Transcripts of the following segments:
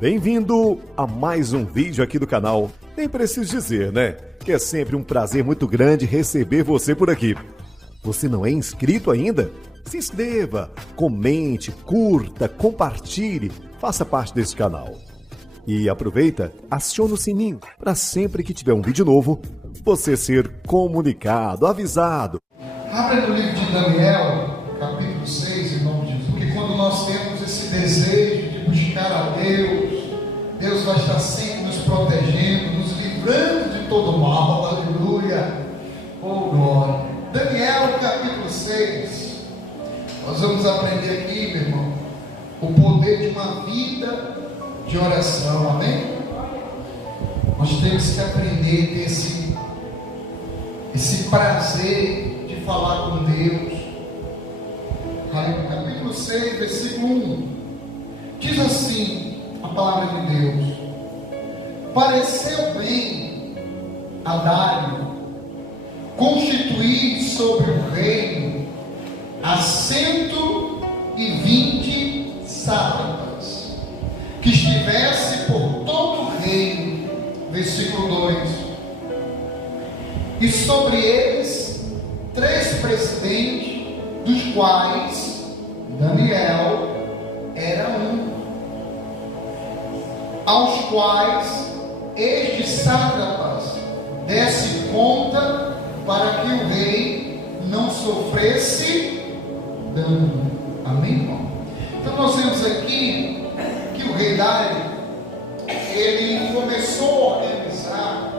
Bem-vindo a mais um vídeo aqui do canal. Nem preciso dizer, né? Que é sempre um prazer muito grande receber você por aqui. Você não é inscrito ainda? Se inscreva, comente, curta, compartilhe, faça parte desse canal. E aproveita, aciona o sininho para sempre que tiver um vídeo novo, você ser comunicado, avisado. Abra no livro de Daniel, capítulo 6, em nome de Jesus, porque quando nós temos esse desejo de buscar a Deus, Deus vai estar sempre nos protegendo, nos livrando de todo mal, aleluia, oh glória. Daniel, capítulo 6, nós vamos aprender aqui, meu irmão, o poder de uma vida de oração, amém? Nós temos que aprender a ter esse prazer de falar com Deus. Capítulo 6, versículo 1, diz assim a palavra de Deus: pareceu bem a Dário constituir sobre o reino a 120 sátrapas, que estivesse por todo o reino, versículo 2, e sobre eles 3 presidentes, dos quais Daniel era um, aos quais estes sátrapas desse conta para que o rei não sofresse dano. Amém, irmão? Então nós vemos aqui que o rei Dário, ele começou a organizar,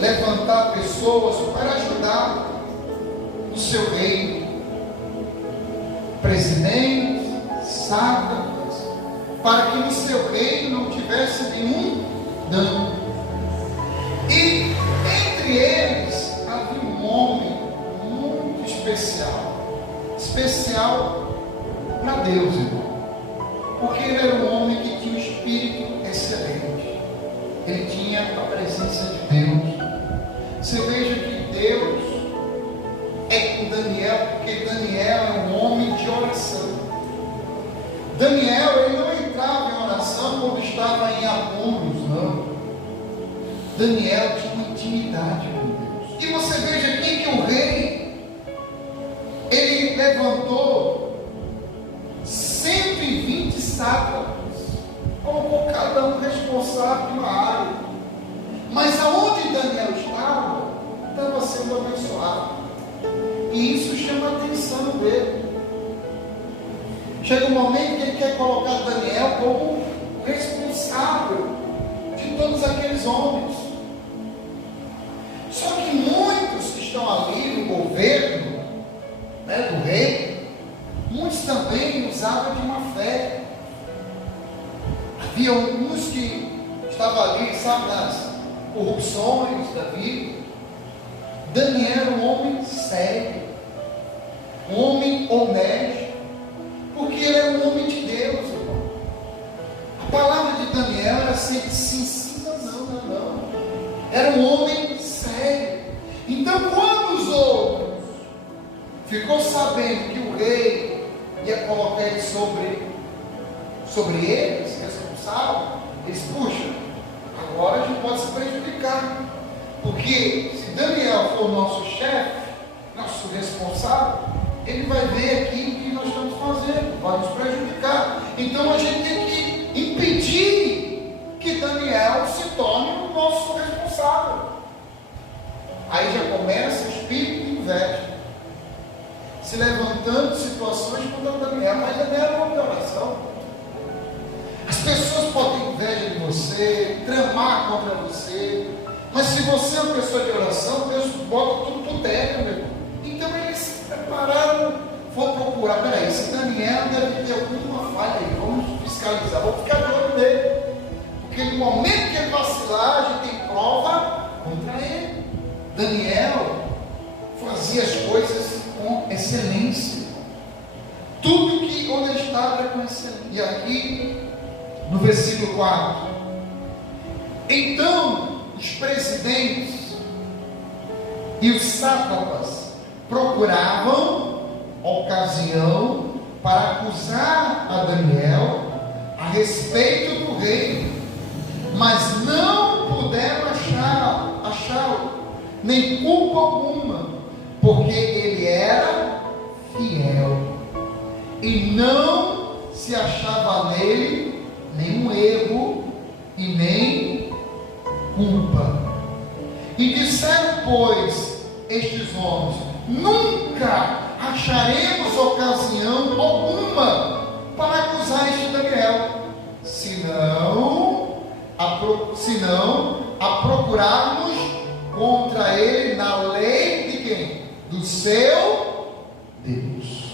levantar pessoas para ajudar no seu reino, presidentes, sátrapas, para que no seu reino não tivesse nenhum dano. E entre eles havia um homem muito especial para Deus, irmão, porque ele era um homem que tinha um espírito excelente, ele tinha a presença de Deus. Você veja que Deus é com Daniel, porque Daniel é um homem de oração. Daniel, ele não entrava em oração quando estava em apuros, não. Daniel tinha uma intimidade com Deus. E você veja aqui que o rei, ele levantou 120 sátrapas, colocou cada um responsável de uma área. Mas aonde Daniel estava sendo abençoado. E isso chama a atenção dele. Chega um momento que ele quer colocar Daniel como responsável de todos aqueles homens. Só que muitos que estão ali no governo, do rei, muitos também usavam de uma fé. Havia alguns que estavam ali, sabe, nas corrupções da vida. Daniel era um homem sério, um homem honesto, porque ele era um homem de Deus, irmão. A palavra de Daniel era sempre sim, sim, não. Era um homem sério. Então, quando os outros ficou sabendo que o rei ia colocar ele sobre eles, responsável, eles, puxa, agora a gente pode se prejudicar, porque se Daniel for nosso chefe, nosso responsável, ele vai ver aqui o que nós estamos fazendo, vai nos prejudicar. Então a gente tem que impedir que Daniel se torne o nosso responsável. Aí já começa o espírito de inveja, se levantando situações contra Daniel. Mas Daniel é uma oração. As pessoas podem ter inveja de você, tramar contra você, mas se você é uma pessoa de oração, Deus bota tudo por terra, meu irmão. Então eles se prepararam, foram procurar. Peraí, esse Daniel deve ter alguma falha aí, vamos fiscalizar, vamos ficar de olho nele, porque no momento que ele vacilar, a gente tem prova contra ele. Daniel fazia as coisas com excelência, tudo que onde ele estava era com excelência. E aqui no versículo 4, então os presidentes e os sátrapas procuravam ocasião para acusar a Daniel a respeito do rei, mas não puderam achá-lo, nem culpa alguma, porque ele era fiel, e não se achava nele nenhum erro e nem culpa. E disseram, pois, estes homens: nunca acharemos ocasião alguma para acusar este Daniel, senão a procurarmos contra ele na lei de quem? Do seu Deus.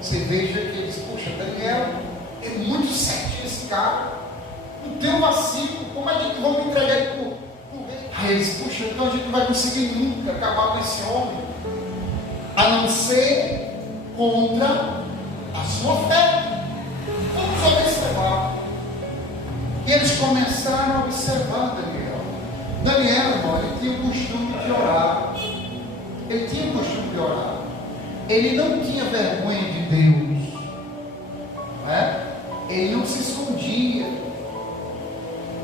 Você veja que eles, poxa, Daniel é muito certinho esse cara, não tem um vacilo, como a gente vai entregar ele para o rei? Aí eles, puxa, então a gente não vai conseguir nunca acabar com esse homem, a não ser contra a sua fé. Vamos observar. E eles começaram a observar Daniel, irmão, ele tinha o costume de orar. Ele não tinha vergonha de Deus, não é? Ele não se escondia.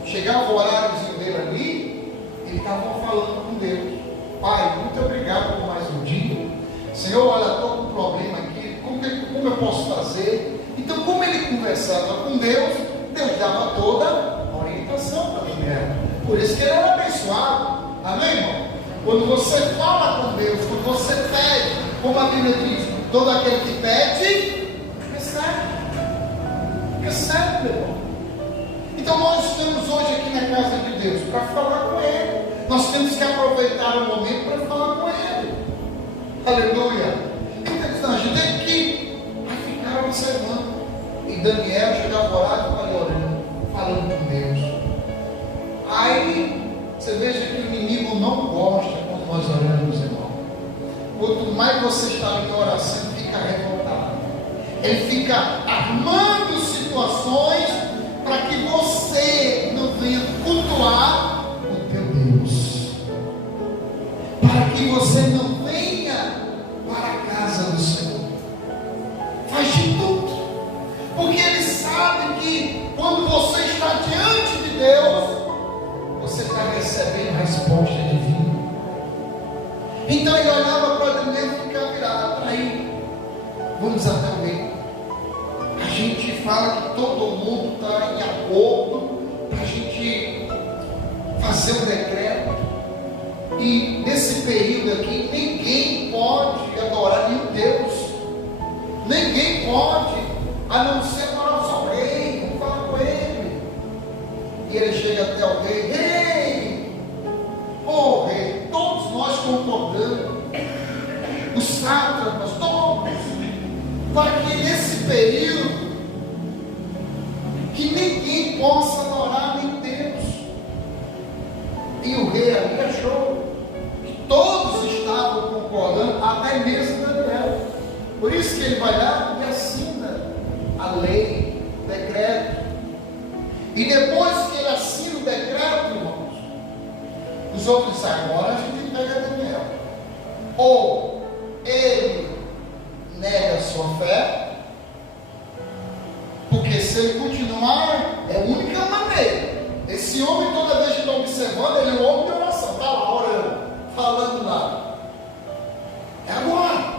Chegava o horáriozinho dele ali, ele estava falando com Deus: Pai, muito obrigado por mais um dia. Senhor, olha, estou com um problema aqui, como eu posso fazer? Então, como ele conversava com Deus, Deus dava toda a orientação para Daniel. Por isso que ele era abençoado. Amém, irmão? Quando você fala com Deus, quando você pede, como a Bíblia diz, todo aquele que pede, recebe, meu irmão. Então nós estamos hoje aqui na casa de Deus para falar com Ele. Nós temos que aproveitar o momento para falar com Ele. Aleluia. Então a gente tem que ficar observando. E Daniel chegava orado e vai orando, falando com Deus. Aí você veja que o inimigo não gosta quando nós oramos, irmão. Quanto mais você está em oração, ele fica revoltado. Ele fica armando situações para que você não venha cultuar o teu Deus, para que você não venha para a casa do Senhor. Faz de tudo, porque ele sabe que quando você está diante de Deus, você está recebendo a resposta divina. Então ele olhava para Daniel e ficava virado. Aí, vamos até o rei. A gente fala que todo mundo está em acordo para a gente fazer um decreto. E nesse período aqui, ninguém pode adorar nenhum Deus. Ninguém pode, a não ser adorar o seu rei. Vamos falar com ele. E ele chega até o rei: rei, ô rei, todos nós concordamos, os sátrapas, todos, para que nesse período, que ninguém possa adorar nem Deus. E o rei ali achou que todos estavam concordando, até mesmo Daniel. Por isso que ele vai lá e assina a lei, o decreto. E depois que ele assina o decreto, irmãos, os outros dizem: agora a gente pega Daniel. Ou ele nega a sua fé, porque se ele continuar, é a única maneira. Esse homem, toda vez que está observando, ele é um homem de oração, está lá orando, falando lá. É agora.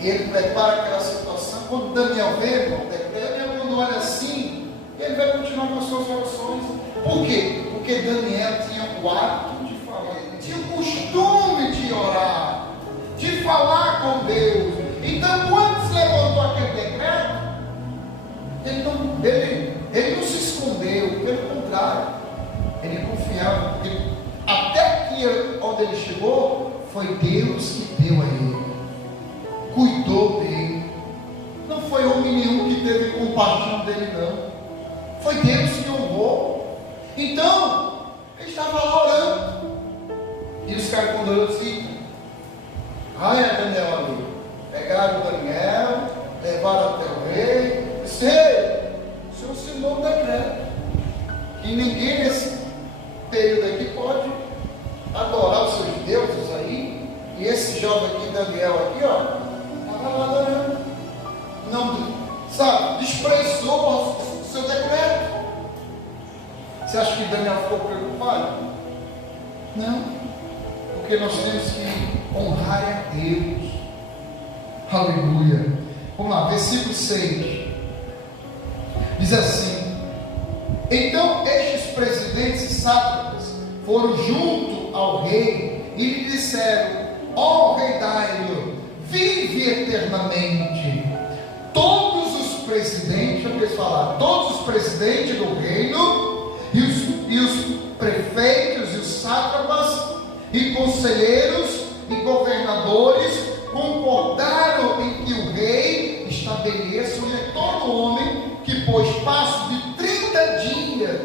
E ele prepara aquela situação. Quando Daniel vê, irmão, o decreto, quando olha assim, ele vai continuar com as suas orações. Por quê? Porque Daniel tinha o hábito de falar, ele tinha o costume de orar, de falar com Deus. Então, quando se levantou aquele decreto, ele não se escondeu, pelo contrário, ele confiava, porque até que onde ele chegou, foi Deus que deu a ele, cuidou dele. Não foi homem nenhum que teve compaixão dele, não. Foi Deus que honrou. Então, ele estava lá orando. E os caras, quando olham assim: é Daniel ali. Pegaram o Daniel, levaram até o rei. Disse: ei, o senhor assinou um decreto que ninguém nesse período aqui pode adorar os seus deuses aí. E esse jovem aqui, Daniel, aqui, ó, estava lá adorando. Não, sabe, desprezou Você acha que Daniel ficou preocupado? Não, porque nós temos que honrar a Deus. Aleluia. Vamos lá, versículo 6 diz assim: então estes presidentes e sátrapas foram junto ao rei e lhe disseram: ó rei Dario, vive eternamente. Todos os presidentes, deixa eu falar, todos os presidentes do reino e os prefeitos e os sátrapas e conselheiros e governadores concordaram em que o rei estabeleça-lhe todo homem que por espaço de 30 dias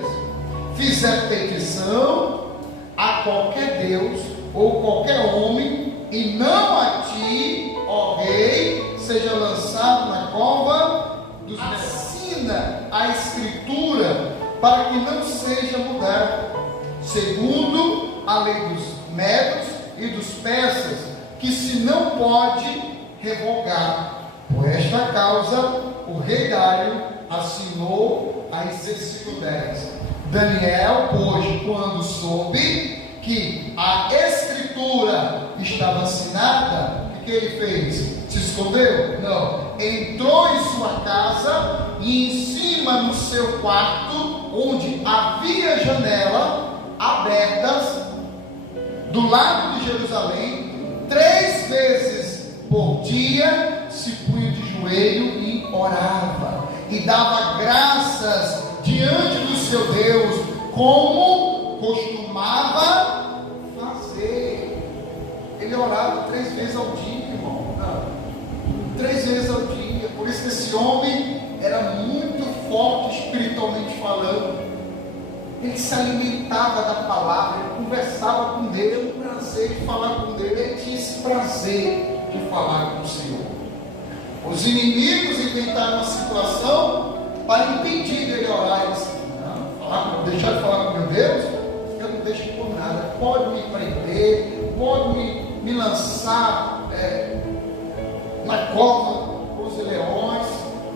fizer petição a qualquer Deus ou qualquer homem, e não a ti, ó rei, seja lançado na cova dos meus. Assina a escritura para que não seja mudada, segundo a lei dos medos e dos persas, que se não pode revogar. Por esta causa, o rei Dário assinou a versículo 10. Daniel, pois, quando soube que a escritura estava assinada, o que ele fez? Se escondeu? Não. Entrou em sua casa e em cima no seu quarto, onde havia janela abertas, do lado de Jerusalém, 3 vezes por dia se punha de joelho e orava, e dava graças diante do seu Deus, como costumava fazer. Ele orava 3 vezes ao dia, irmão. 3 vezes ao dia. Por isso que esse homem era muito forte espiritualmente falando. Ele se alimentava da palavra, ele conversava com Deus, o prazer de falar com Deus, ele tinha esse prazer de falar com o Senhor. Os inimigos inventaram uma situação para impedir dele orar. Ele disse: não, deixar de falar com meu Deus, eu não deixo por nada. Pode me prender, pode me lançar na cova com os leões,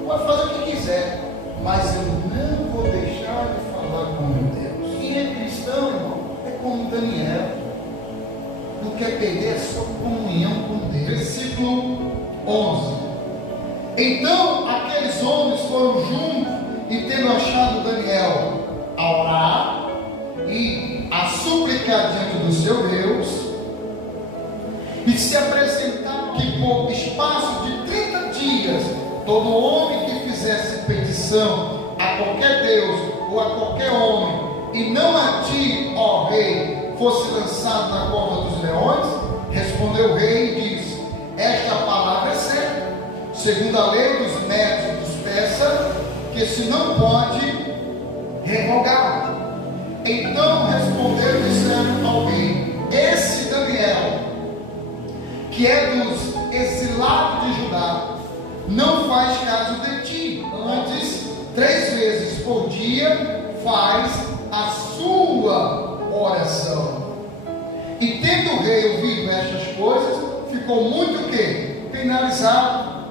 pode fazer o que quiser, mas eu não vou deixar de falar com meu Deus. Quem é cristão, irmão, é como Daniel, não quer perder a sua comunhão com Deus. Versículo 11: então aqueles homens foram juntos, e tendo achado Daniel a orar e a suplicar diante do seu Deus, e se apresentaram que por espaço de 30 dias, todo homem que fizesse petição a qualquer Deus ou a qualquer homem, e não a ti, ó rei, fosse lançado na cova dos leões. Respondeu o rei e disse: esta palavra é certa, segundo a lei dos medos e dos persas, que se não pode revogar. Então responderam e disseram ao rei: esse Daniel, que é dos exilados de Judá, não faz caso de ti. Antes, 3 vezes por dia faz a sua oração. E tendo o rei ouvido estas coisas, ficou muito o quê? Penalizado,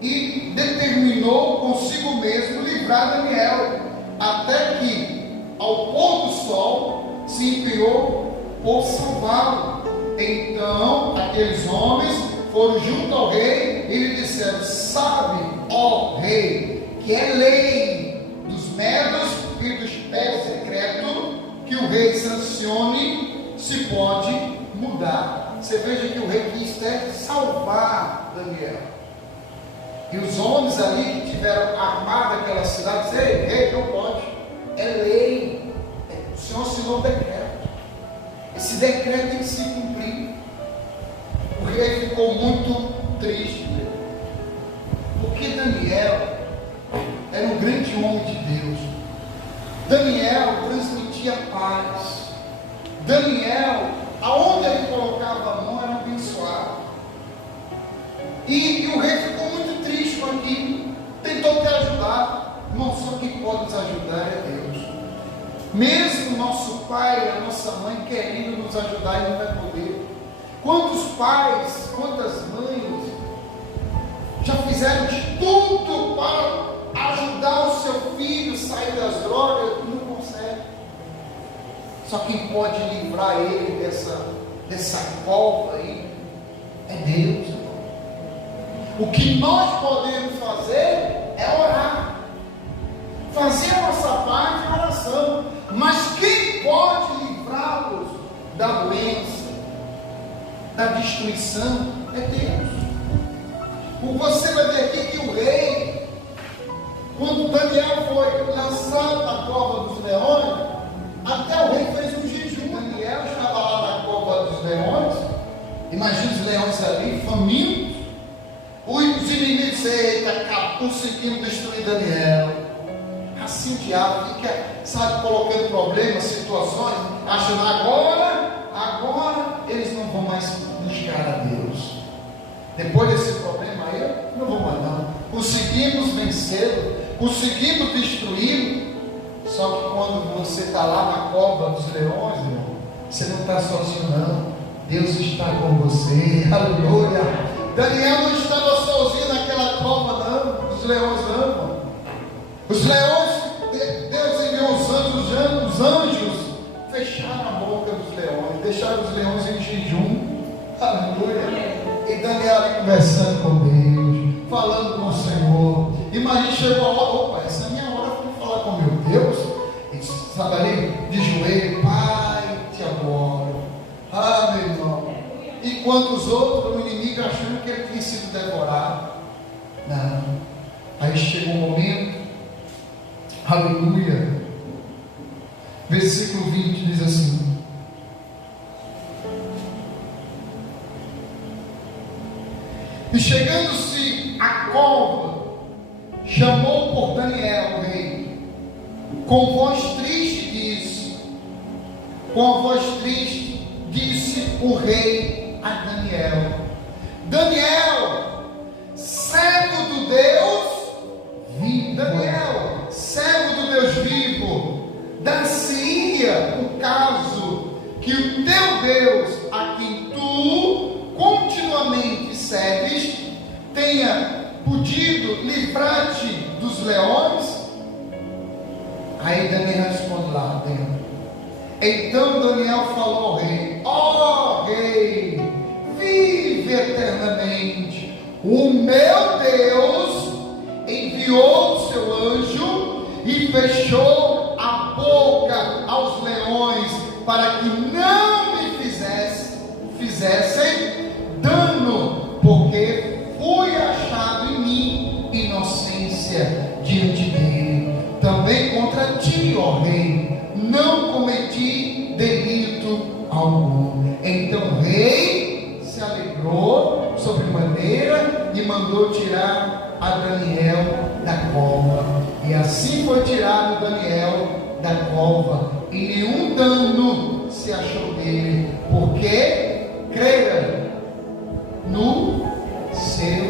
e determinou consigo mesmo livrar Daniel, até que ao pôr do sol se empenhou por salvá-lo. Então aqueles homens foram junto ao rei e lhe disseram: sabe, ó rei, que é lei dos medos e dos persas secreto que o rei sancione, se pode mudar. Você veja que o rei quis até salvar Daniel. E os homens ali que tiveram armado aquela cidade disseram: ei, rei, não pode, é lei, o Senhor assinou um decreto, esse decreto tem que se cumprir. O rei ficou muito triste, porque Daniel era um grande homem de Deus. Daniel transmitia paz. Daniel, aonde ele colocava a mão, era abençoado. E o rei ficou muito triste com aquilo. Tentou te ajudar. Irmão, só quem pode nos ajudar é Deus. Mesmo nosso pai e a nossa mãe querendo nos ajudar, ele não vai poder. Quantos pais, quantas mães já fizeram de tudo para ajudar o seu filho a sair das drogas, não consegue. Só quem pode livrar ele dessa cova aí é Deus. O que nós podemos fazer é orar, fazer a nossa parte de oração, mas quem pode livrá-los da doença, da destruição, é Deus. Você vai ver aqui que o rei, quando Daniel foi lançado na cova dos leões, até o rei fez um jejum. Daniel estava lá na cova dos leões, imagina os leões ali, famintos. Os inimigos, eita, conseguimos destruir Daniel. Assim o diabo fica, sabe, colocando problemas, situações, achando agora eles não vão mais buscar a Deus. Depois desse problema aí, não vou mais não. Conseguimos vencê-lo, conseguimos destruí-lo. Só que quando você está lá na cova dos leões, irmão, você não está sozinho não. Deus está com você. Aleluia. Daniel não estava sozinho naquela cova não. Os leões não, irmão. Os leões, Deus enviou os anjos fecharam a boca dos leões, deixaram os leões em jejum. Aleluia. E Daniel ali conversando com Deus, falando com o Senhor. Imagina, chegou a hora, opa, essa é a minha hora para falar com meu Deus. E sabe ali, de joelho, Pai, te adoro. Ah, meu irmão. Enquanto os outros, o inimigo achando que ele tinha sido devorado. Não. Aí chegou um momento, aleluia. Versículo 20 diz assim: e chegando-se à cova, chamou por Daniel, o rei, com voz triste disse, o rei a Daniel: Daniel, servo do Deus vivo, Daniel, servo do Deus vivo, dar-se-ia o caso que o teu Deus, a quem tu continuamente serves, tenha podido livrar-te dos leões? Aí Daniel responde lá dentro. Então Daniel falou ao rei: ó rei, vive eternamente, o meu Deus enviou o seu anjo e fechou a boca aos leões para que não me fizessem dano, porque fui achado em mim inocência diante dele. Também contra ti, ó rei, não cometi delito algum. Então o rei se alegrou sobremaneira e mandou tirar a Daniel da cova. E assim foi tirado Daniel da cova, e nenhum dano se achou dele, porque creia no seu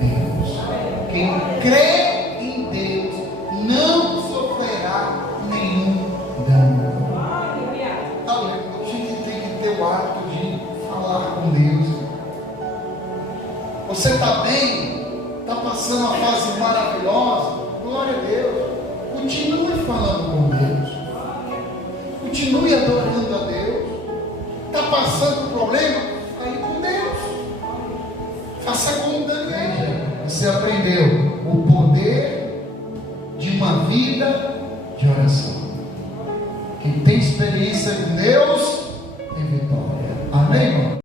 Deus. Quem crê em Deus não sofrerá nenhum dano. A gente tem que ter o hábito de falar com Deus. Você está bem? Está passando uma fase maravilhosa? Glória a Deus. Continue falando com Deus. Continue adorando a Deus. Está passando um problema? Fale com Deus. Faça como Daniel. Você aprendeu o poder de uma vida de oração. Quem tem experiência com Deus